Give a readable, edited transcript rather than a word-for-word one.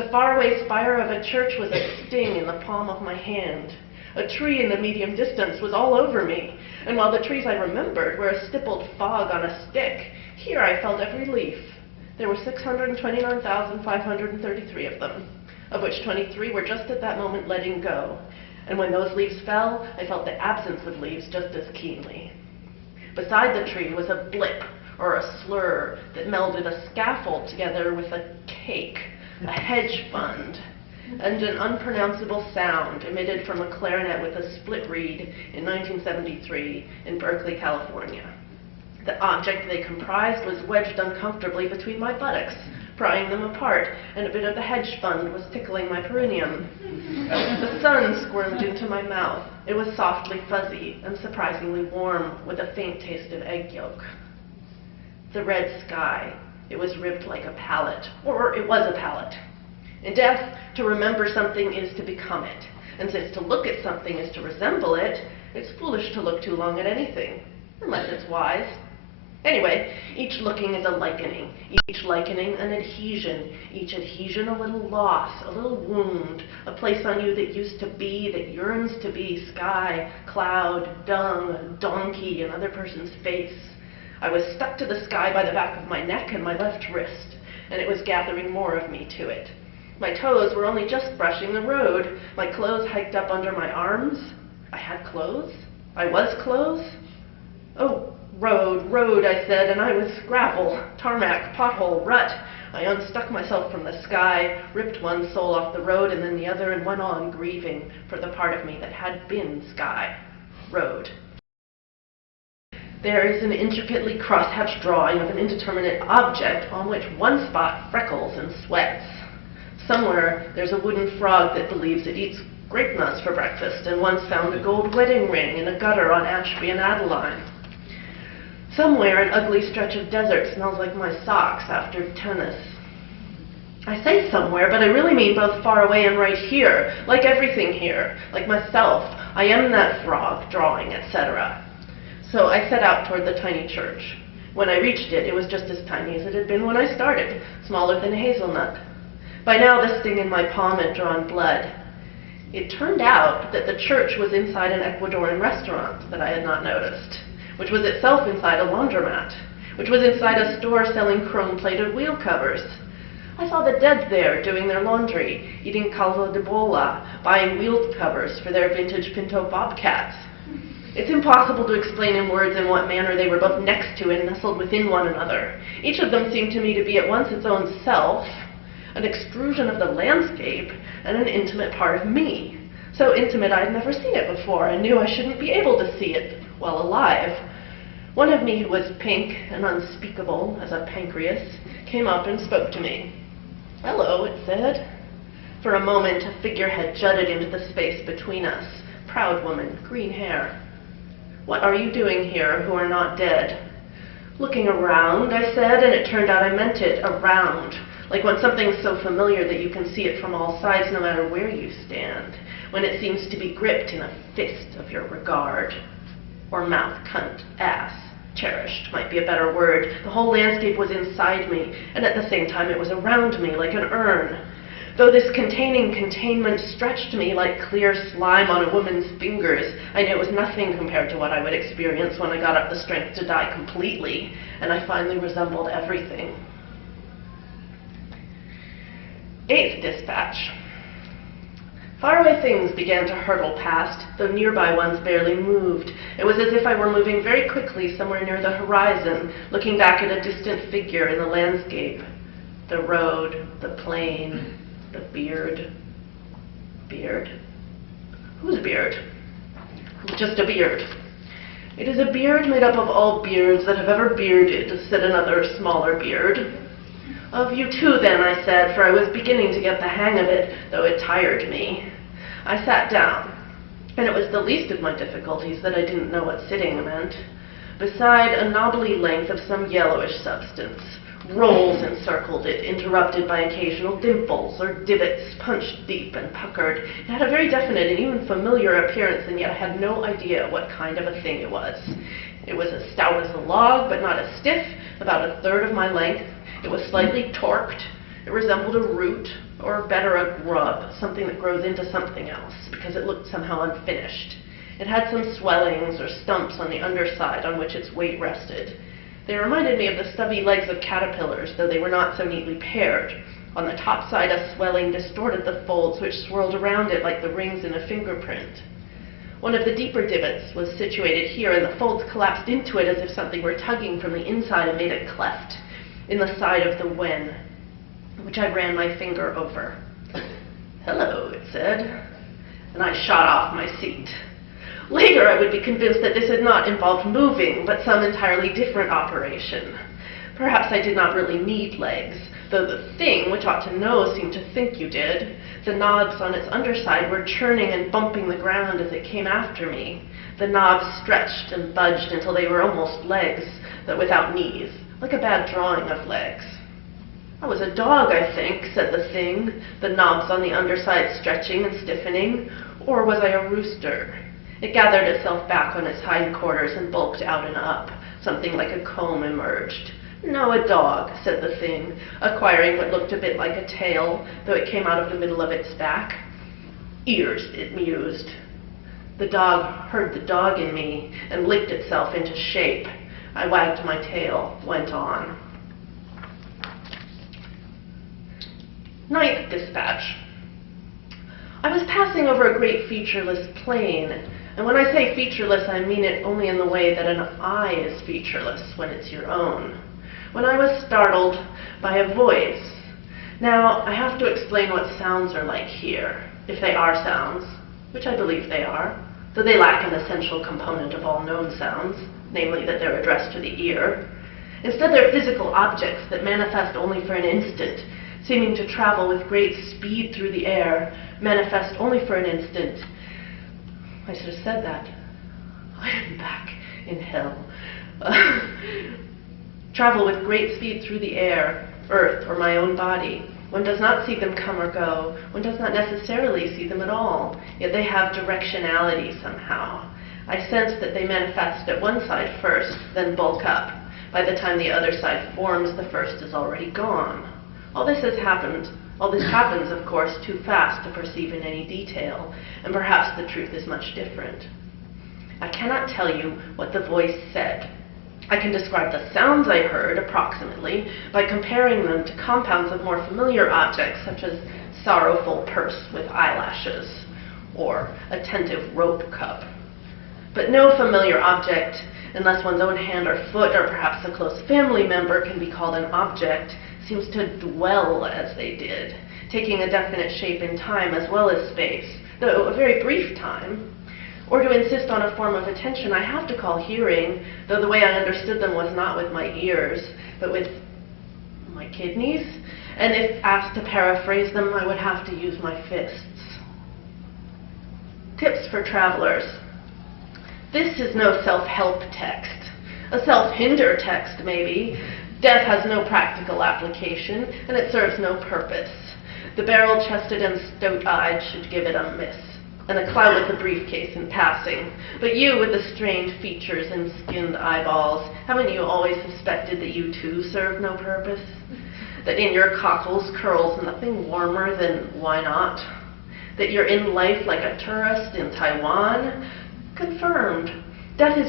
The faraway spire of a church was a sting in the palm of my hand. A tree in the medium distance was all over me, and while the trees I remembered were a stippled fog on a stick, here I felt every leaf. There were 629,533 of them, of which 23 were just at that moment letting go. And when those leaves fell, I felt the absence of leaves just as keenly. Beside the tree was a blip, or a slur, that melded a scaffold together with a cake, a hedge fund, and an unpronounceable sound emitted from a clarinet with a split reed in 1973 in Berkeley, California. The object they comprised was wedged uncomfortably between my buttocks, prying them apart, and a bit of the hedge fund was tickling my perineum. The sun squirmed into my mouth. It was softly fuzzy and surprisingly warm, with a faint taste of egg yolk. The red sky, it was ribbed like a palette, or it was a palette. In death, to remember something is to become it, and since to look at something is to resemble it, it's foolish to look too long at anything, unless it's wise. Anyway, each looking is a likening, each likening an adhesion, each adhesion a little loss, a little wound, a place on you that used to be, that yearns to be sky, cloud, dung, donkey, another person's face. I was stuck to the sky by the back of my neck and my left wrist, and it was gathering more of me to it. My toes were only just brushing the road, my clothes hiked up under my arms. I had clothes? I was clothes? Oh, road, I said, and I was gravel, tarmac, pothole, rut. I unstuck myself from the sky, ripped one sole off the road and then the other, and went on grieving for the part of me that had been sky, road. There is an intricately crosshatched drawing of an indeterminate object on which one spot freckles and sweats. Somewhere there's a wooden frog that believes it eats grape nuts for breakfast and once found a gold wedding ring in a gutter on Ashby and Adeline. Somewhere an ugly stretch of desert smells like my socks after tennis. I say somewhere, but I really mean both far away and right here, like everything here, like myself. I am that frog, drawing, etc. So I set out toward the tiny church. When I reached it, it was just as tiny as it had been when I started, smaller than a hazelnut. By now, the sting in my palm had drawn blood. It turned out that the church was inside an Ecuadorian restaurant that I had not noticed, which was itself inside a laundromat, which was inside a store selling chrome-plated wheel covers. I saw the dead there doing their laundry, eating caldo de bola, buying wheel covers for their vintage Pinto bobcats. It's impossible to explain in words in what manner they were both next to and nestled within one another. Each of them seemed to me to be at once its own self, an extrusion of the landscape, and an intimate part of me. So intimate I had never seen it before, and knew I shouldn't be able to see it while alive. One of me, who was pink and unspeakable as a pancreas, came up and spoke to me. "Hello," it said. For a moment, a figurehead jutted into the space between us. Proud woman, green hair. "What are you doing here, who are not dead?" "Looking around," I said, and it turned out I meant it, around. Like when something's so familiar that you can see it from all sides no matter where you stand. When it seems to be gripped in a fist of your regard. Or mouth, cunt, ass. Cherished might be a better word. The whole landscape was inside me, and at the same time it was around me like an urn. Though this containing containment stretched me like clear slime on a woman's fingers, I knew it was nothing compared to what I would experience when I got up the strength to die completely, and I finally resembled everything. 8th dispatch. Faraway things began to hurtle past, though nearby ones barely moved. It was as if I were moving very quickly somewhere near the horizon, looking back at a distant figure in the landscape. The road, the plain, the beard. Beard? Whose beard? Just a beard. "It is a beard made up of all beards that have ever bearded," said another, smaller beard. "Of you too, then," I said, for I was beginning to get the hang of it, though it tired me. I sat down, and it was the least of my difficulties that I didn't know what sitting meant. Beside a knobbly length of some yellowish substance, rolls encircled it, interrupted by occasional dimples or divots punched deep and puckered. It had a very definite and even familiar appearance, and yet I had no idea what kind of a thing it was. It was as stout as a log, but not as stiff, about a third of my length. It was slightly torqued. It It resembled a root, or better, a grub, something that grows into something else, because it looked somehow unfinished. It had some swellings or stumps on the underside on which its weight rested. They reminded me of the stubby legs of caterpillars, though they were not so neatly paired. On the top side, a swelling distorted the folds which swirled around it like the rings in a fingerprint. One of the deeper divots was situated here, and the folds collapsed into it as if something were tugging from the inside and made a cleft in the side of the wen, which I ran my finger over. "Hello," it said, and I shot off my seat. Later, I would be convinced that this had not involved moving, but some entirely different operation. Perhaps I did not really need legs, though the thing, which ought to know, seemed to think you did. The knobs on its underside were churning and bumping the ground as it came after me. The knobs stretched and budged until they were almost legs, but without knees, like a bad drawing of legs. "I was a dog, I think," said the thing, the knobs on the underside stretching and stiffening. "Or was I a rooster?" It gathered itself back on its hindquarters and bulked out and up. Something like a comb emerged. "No, a dog," said the thing, acquiring what looked a bit like a tail, though it came out of the middle of its back. "Ears," it mused. The dog heard the dog in me and licked itself into shape. I wagged my tail, went on. Ninth dispatch. I was passing over a great featureless plain, and when I say featureless, I mean it only in the way that an eye is featureless when it's your own. When I was startled by a voice. Now, I have to explain what sounds are like here, if they are sounds, which I believe they are, though they lack an essential component of all known sounds, namely that they're addressed to the ear. Instead, they're physical objects that manifest only for an instant, seeming to travel with great speed through the air, manifest only for an instant. I should have said that. I am back in hell. Travel with great speed through the air, earth, or my own body. One does not see them come or go. One does not necessarily see them at all, yet they have directionality somehow. I sense that they manifest at one side first, then bulk up. By the time the other side forms, the first is already gone. All this happens, of course, too fast to perceive in any detail, and perhaps the truth is much different. I cannot tell you what the voice said. I can describe the sounds I heard, approximately, by comparing them to compounds of more familiar objects, such as sorrowful purse with eyelashes, or attentive rope cup. But no familiar object, unless one's own hand or foot, or perhaps a close family member, can be called an object, seems to dwell as they did, taking a definite shape in time as well as space, though a very brief time. Or to insist on a form of attention I have to call hearing, though the way I understood them was not with my ears, but with my kidneys, and if asked to paraphrase them, I would have to use my fists. Tips for travelers. This is no self-help text. A self-hinder text, maybe. Death has no practical application, and it serves no purpose. The barrel-chested and stout-eyed should give it a miss, and a clout with a briefcase in passing. But you, with the strained features and skinned eyeballs, haven't you always suspected that you too serve no purpose? That in your cockles curls nothing warmer than why not? That you're in life like a tourist in Taiwan? Confirmed. Death is your